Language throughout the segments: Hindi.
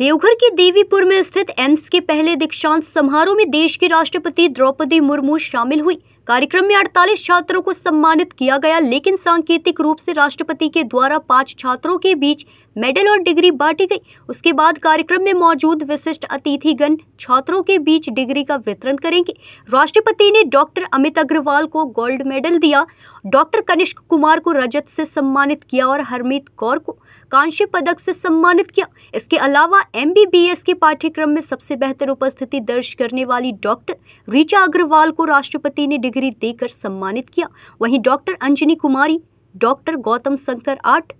देवघर के देवीपुर में स्थित एम्स के पहले दीक्षांत समारोह में देश की राष्ट्रपति द्रौपदी मुर्मू शामिल हुई। कार्यक्रम में 48 छात्रों को सम्मानित किया गया, लेकिन सांकेतिक रूप से राष्ट्रपति के द्वारा 5 छात्रों के बीच मेडल और डिग्री बांटी गई। उसके बाद कार्यक्रम में मौजूद विशिष्ट अतिथिगण छात्रों के बीच डिग्री का वितरण करेंगे। राष्ट्रपति ने डॉक्टर अमित अग्रवाल को गोल्ड मेडल दिया, डॉक्टर कनिष्क कुमार को रजत से सम्मानित किया और हरमीत कौर को कांस्य पदक से सम्मानित किया। इसके अलावा MBBS के पाठ्यक्रम में सबसे बेहतर उपस्थिति दर्ज करने वाली डॉक्टर ऋचा अग्रवाल को राष्ट्रपति ने डिग्री देकर सम्मानित किया। वहीं डॉक्टर अंजनी कुमारी, डॉक्टर गौतम शंकर आठ,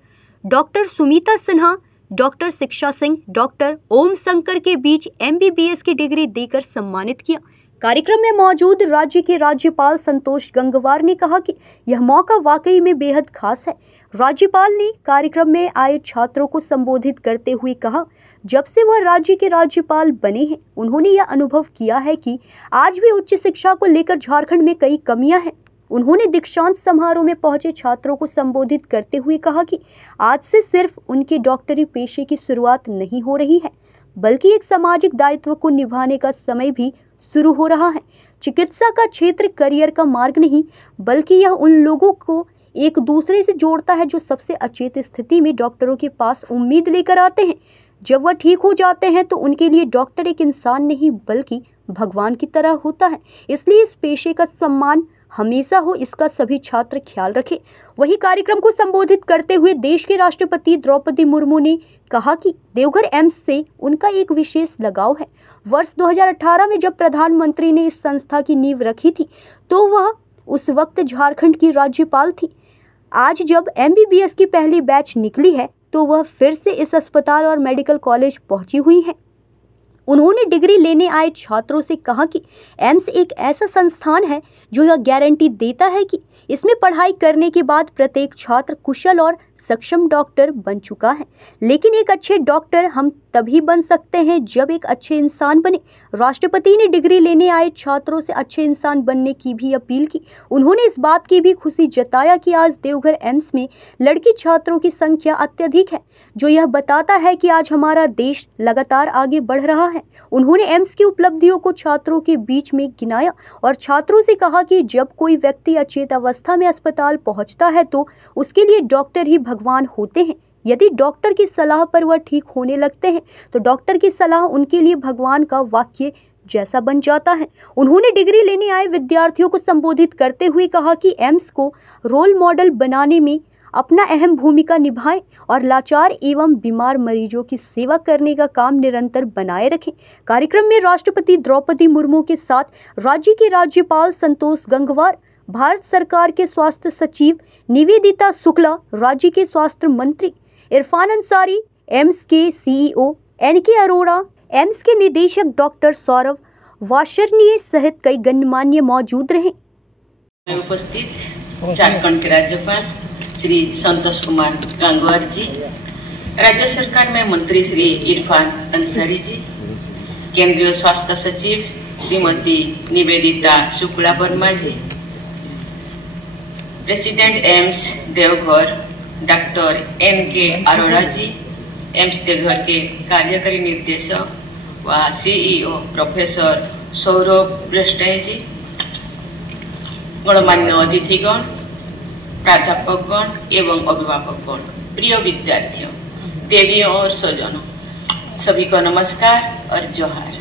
डॉक्टर सुमिता सिन्हा, डॉक्टर शिक्षा सिंह, डॉक्टर ओम शंकर के बीच MBBS की डिग्री देकर सम्मानित किया। कार्यक्रम में मौजूद राज्य के राज्यपाल संतोष गंगवार ने कहा कि यह मौका वाकई में बेहद खास है। राज्यपाल ने कार्यक्रम में आए छात्रों को संबोधित करते हुए कहा, जब से वह राज्य के राज्यपाल बने हैं उन्होंने यह अनुभव किया है कि आज भी उच्च शिक्षा को लेकर झारखंड में कई कमियां हैं। उन्होंने दीक्षांत समारोह में पहुंचे छात्रों को संबोधित करते हुए कहा कि आज से सिर्फ उनके डॉक्टरी पेशे की शुरुआत नहीं हो रही है, बल्कि एक सामाजिक दायित्व को निभाने का समय भी शुरू हो रहा है। चिकित्सा का क्षेत्र करियर का मार्ग नहीं, बल्कि यह उन लोगों को एक दूसरे से जोड़ता है जो सबसे अचेत स्थिति में डॉक्टरों के पास उम्मीद लेकर आते हैं। जब वह ठीक हो जाते हैं तो उनके लिए डॉक्टर एक इंसान नहीं बल्कि भगवान की तरह होता है। इसलिए इस पेशे का सम्मान हमेशा हो, इसका सभी छात्र ख्याल रखें। वही कार्यक्रम को संबोधित करते हुए देश के राष्ट्रपति द्रौपदी मुर्मू ने कहा कि देवघर एम्स से उनका एक विशेष लगाव है। वर्ष 2018 में जब प्रधानमंत्री ने इस संस्था की नींव रखी थी तो वह उस वक्त झारखंड की राज्यपाल थी। आज जब MBBS की पहली बैच निकली है तो वह फिर से इस अस्पताल और मेडिकल कॉलेज पहुंची हुई है। उन्होंने डिग्री लेने आए छात्रों से कहा कि एम्स एक ऐसा संस्थान है जो यह गारंटी देता है कि इसमें पढ़ाई करने के बाद प्रत्येक छात्र कुशल और सक्षम डॉक्टर बन चुका है। लेकिन एक अच्छे डॉक्टर हम तभी बन सकते हैं जब एक अच्छे इंसान बने। राष्ट्रपति ने डिग्री लेने आए छात्रों से अच्छे इंसान बनने की भी अपील की। उन्होंने इस बात की भी खुशी जताया कि आज देवघर एम्स में लड़की छात्रों की संख्या अत्यधिक है, जो यह बताता है कि आज हमारा देश लगातार आगे बढ़ रहा है। उन्होंने एम्स की उपलब्धियों को छात्रों के बीच में गिनाया और छात्रों से कहा कि जब कोई व्यक्ति अचेत अवस्था में अस्पताल पहुंचता है तो उसके लिए डॉक्टर ही भगवान होते हैं। यदि डॉक्टर की सलाह पर वह ठीक होने लगते हैं तो डॉक्टर की सलाह उनके लिए भगवान का वाक्य जैसा बन जाता है। उन्होंने डिग्री लेने आए विद्यार्थियों को संबोधित करते हुए कहा कि एम्स को रोल मॉडल बनाने में अपना अहम भूमिका निभाएं और लाचार एवं बीमार मरीजों की सेवा करने का काम निरंतर बनाए रखें। कार्यक्रम में राष्ट्रपति द्रौपदी मुर्मू के साथ राज्य के राज्यपाल संतोष गंगवार, भारत सरकार के स्वास्थ्य सचिव निवेदिता शुक्ला, राज्य के स्वास्थ्य मंत्री इरफान अंसारी, एम्स के CEO NK अरोड़ा, एम्स के निदेशक डॉक्टर सौरभ वाशरनीय सहित कई गणमान्य मौजूद रहे। उपस्थित झारखंड के राज्यपाल श्री संतोष कुमार गंगवार जी, राज्य सरकार में मंत्री श्री इरफान अंसारी जी, केंद्रीय स्वास्थ्य सचिव Shrimati Nivedita Shukla Verma ji, president AIIMS Deoghar doctor NK Arora ji, AIIMS Deoghar के कार्यकारी निर्देशक व CEO प्रोफेसर सौरभ ब्रष्टे जी, गणमान्य अतिथिगण, प्राध्यापकगण एवं अभिभावकगण, प्रिय विद्यार्थियों, देवियों और स्वजनों, सभी को नमस्कार और जोहार।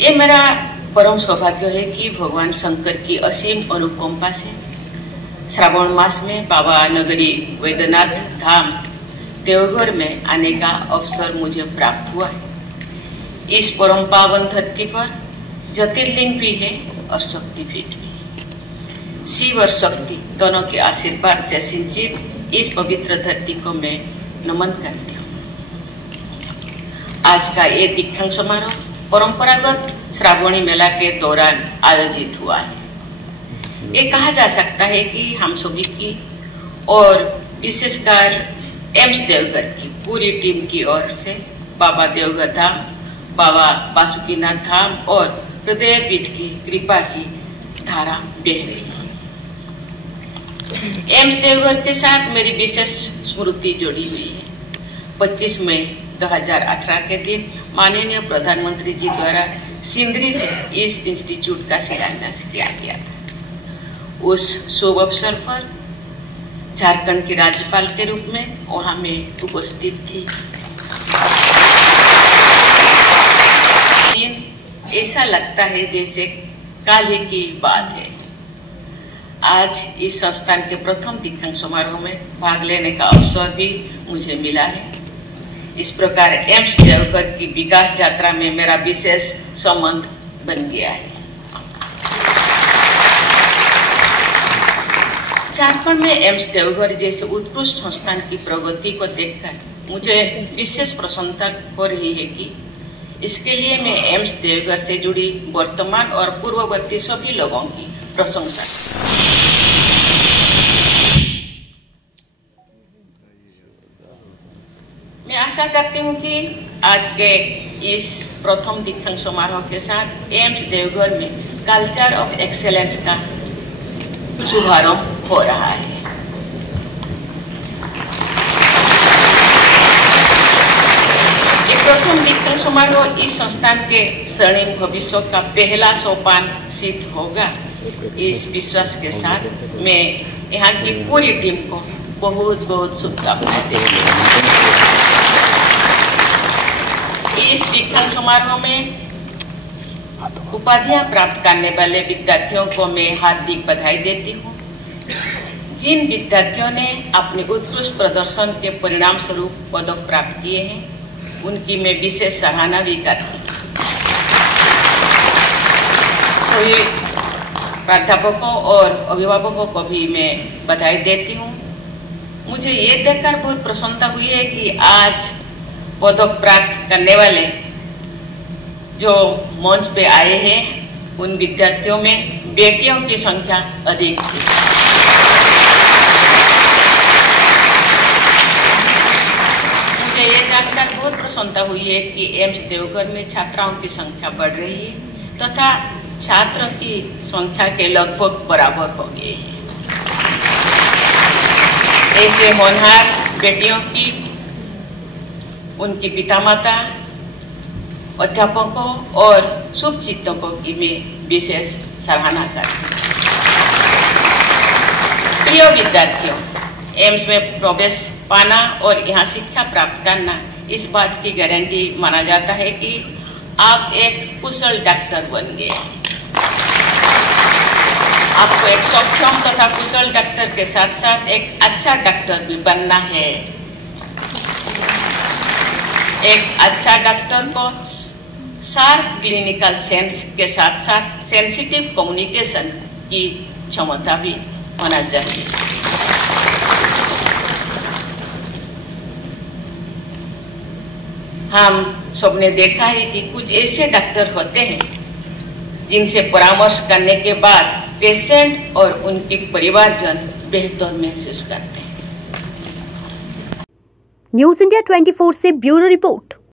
ये मेरा परम सौभाग्य है कि भगवान शंकर की असीम अनुकंपा से श्रावण मास में बाबा नगरी वैद्यनाथ धाम देवघर में आने का अवसर मुझे प्राप्त हुआ है। इस परम पावन धरती पर ज्योतिर्लिंग भी है और शक्तिपीठ भी है। शिव और शक्ति दोनों के आशीर्वाद से सिंचित इस पवित्र धरती को मैं नमन करती हूँ। आज का ये दीक्षांत समारोह परंपरागत श्रावणी मेला के दौरान आयोजित हुआ है। ये कहा जा सकता है कि हम सभी की और विशेषकर एम्स देवघर की पूरी टीम की ओर से बाबा देवघर धाम, बाबा बासुकीनाथ धाम और हृदय पीठ की कृपा की धारा बह रही है। एम्स देवघर के साथ मेरी विशेष स्मृति जुड़ी हुई है। 25 मई 2018 के दिन माननीय प्रधानमंत्री जी द्वारा सिंदरी से इस इंस्टीट्यूट का शिलान्यास किया गया था। उस शुभ अवसर पर झारखंड के राज्यपाल के रूप में वहां मैं उपस्थित थी। ऐसा लगता है जैसे कल ही की बात है। आज इस संस्थान के प्रथम दीक्षांत समारोह में भाग लेने का अवसर भी मुझे मिला है। इस प्रकार एम्स देवघर की विकास यात्रा में मेरा विशेष संबंध बन गया है। झारखंड में एम्स देवघर जैसे उत्कृष्ट संस्थान की प्रगति को देखकर मुझे विशेष प्रसन्नता हो रही है कि इसके लिए मैं एम्स देवघर से जुड़ी वर्तमान और पूर्ववर्ती सभी लोगों की प्रशंसा। मैं आशा करती हूँ कि आज के इस प्रथम दीक्षांत समारोह के साथ एम्स देवघर में कल्चर ऑफ एक्सेलेंस का शुभारंभ हो रहा है। ये प्रथम दीक्षांत समारोह इस संस्थान के स्वर्णिम भविष्य का पहला सोपान सिद्ध होगा। इस विश्वास के साथ मैं यहाँ की पूरी टीम को बहुत बहुत शुभकामनाएं देती हूँ। इस दीक्षांत समारोह में उपाधियां प्राप्त करने वाले विद्यार्थियों को मैं हार्दिक बधाई देती हूँ। जिन विद्यार्थियों ने अपने उत्कृष्ट प्रदर्शन के परिणाम स्वरूप पदक प्राप्त किए हैं, उनकी मैं विशेष सराहना भी करती हूँ। सभी प्राध्यापकों और अभिभावकों को भी मैं बधाई देती हूँ। मुझे ये देखकर बहुत प्रसन्नता हुई है कि आज पदक प्राप्त करने वाले जो मंच पे आए हैं, उन विद्यार्थियों में बेटियों की संख्या अधिक थी। मुझे ये जानकर बहुत प्रसन्नता हुई है कि एम्स देवघर में छात्राओं की संख्या बढ़ रही है तथा छात्रों की संख्या के लगभग बराबर हो गए हैं। ऐसे होनहार बेटियों की, उनकी पिता माता, अध्यापकों और शुभचिंतकों की मैं विशेष सराहना करती हूँ। प्रिय विद्यार्थियों, एम्स में प्रवेश पाना और यहाँ शिक्षा प्राप्त करना इस बात की गारंटी माना जाता है कि आप एक कुशल डॉक्टर बन गए। आपको एक सक्षम तथा कुशल डॉक्टर के साथ साथ एक अच्छा डॉक्टर भी बनना है। एक अच्छा डॉक्टर को शार्प क्लिनिकल सेंस के साथ साथ सेंसिटिव कम्युनिकेशन की क्षमता भी होना चाहिए। हम सबने देखा है कि कुछ ऐसे डॉक्टर होते हैं जिनसे परामर्श करने के बाद पेशेंट और उनके परिवारजन बेहतर महसूस करते हैं। न्यूज़ इंडिया 24 से ब्यूरो रिपोर्ट।